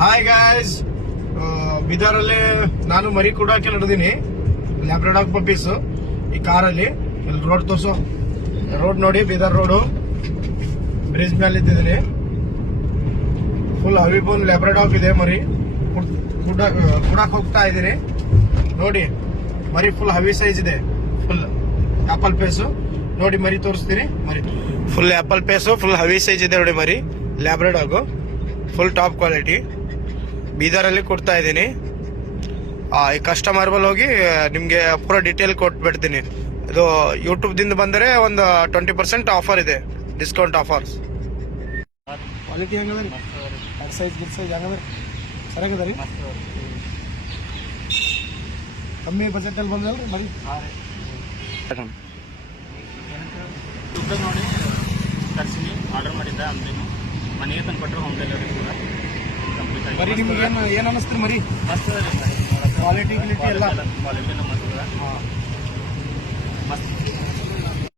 Hi guys, ಬೀದರಲ್ಲಿ ನಾನು ಮರಿ ಕೂಡಕ್ಕೆ ನಡೆದೀನಿ. ಲ್ಯಾಬ್ರಡಾಕ್ puppies ಈ ಕಾರಲ್ಲಿ. ಇಲ್ಲಿ ರೋಡ್ ತೋರ್ಸು, ರೋಡ್ ನೋಡಿ, ಬೀದರ್ ರೋಡು. ಬ್ರಿಡ್ಜ್ ಮೇಲೆ ಇದ್ದಿದ್ದೀನಿ. ಫುಲ್ ಹವಿಬೋನ್ ಲ್ಯಾಬ್ರಡಾಕ್ ಇದೆ ಮರಿ. ಕೂಡಕ್ ಹೋಗ್ತಾ ಇದ್ದೀನಿ ನೋಡಿ. ಮರಿ ಫುಲ್ ಹವಿ ಸೈಜ್ ಇದೆ. ಫುಲ್ ಆಪಲ್ ಪೇಸು ನೋಡಿ. ಮರಿ ತೋರಿಸ್ತೀನಿ. ಮರಿ full apple face, full heavy size ಇದೆ ನೋಡಿ ಮರಿ. Labrador full top quality. ಬೀದರಲ್ಲಿ ಕೊಡ್ತಾ ಇದ್ದೀನಿ. ಈ ಕಸ್ಟಮರ್ ಬಲ್ ಹೋಗಿ ನಿಮ್ಗೆ ಪೂರ ಡೀಟೇಲ್ ಕೊಟ್ಬಿಡ್ತೀನಿ. ಇದು ಯೂಟ್ಯೂಬ್ ದಿಂದ ಬಂದರೆ ಒಂದು 20% ಆಫರ್ ಇದೆ, ಡಿಸ್ಕೌಂಟ್ ಆಫರ್ಸ್. ಕ್ವಾಲಿಟಿ ಹೆಂಗದ್ರಿ? ಸೈಜ್ ಗಿರ್ ಸೈಜ್ ಹೆಂಗದ್ರಿ? ಸರಿಯಾಗದ್ರಿ? ಕಮ್ಮಿ ಬಜೆಟ್ ಅಲ್ಲಿ ಬಂದಲ್ರಿ ಮರಿ. ಯೂಟ್ಯೂಬ್ ನೋಡಿ ತರಿಸಿ ಆರ್ಡರ್ ಮಾಡಿದ್ದೆ. ಅಂದ್ರೆ ಮನೆಗೆ ತಂದು ಕೊಟ್ಟರು, ಹೋಮ್ ಡೆಲಿವರಿ ಕೂಡ ಕಂಪ್ಲೀಟ್ ಆಗಿ. ಮರಿ ನಿಮ್ಗೆ ಏನು ಅನಿಸ್ತೀರಿ? ಮರಿ ಮಸ್ತ್ ಕ್ವಾಲಿಟಿ ಗಿಲಿಟಿ ಎಲ್ಲ ಕ್ವಾಲಿಟಿನೂ ಮಸ್ತ್.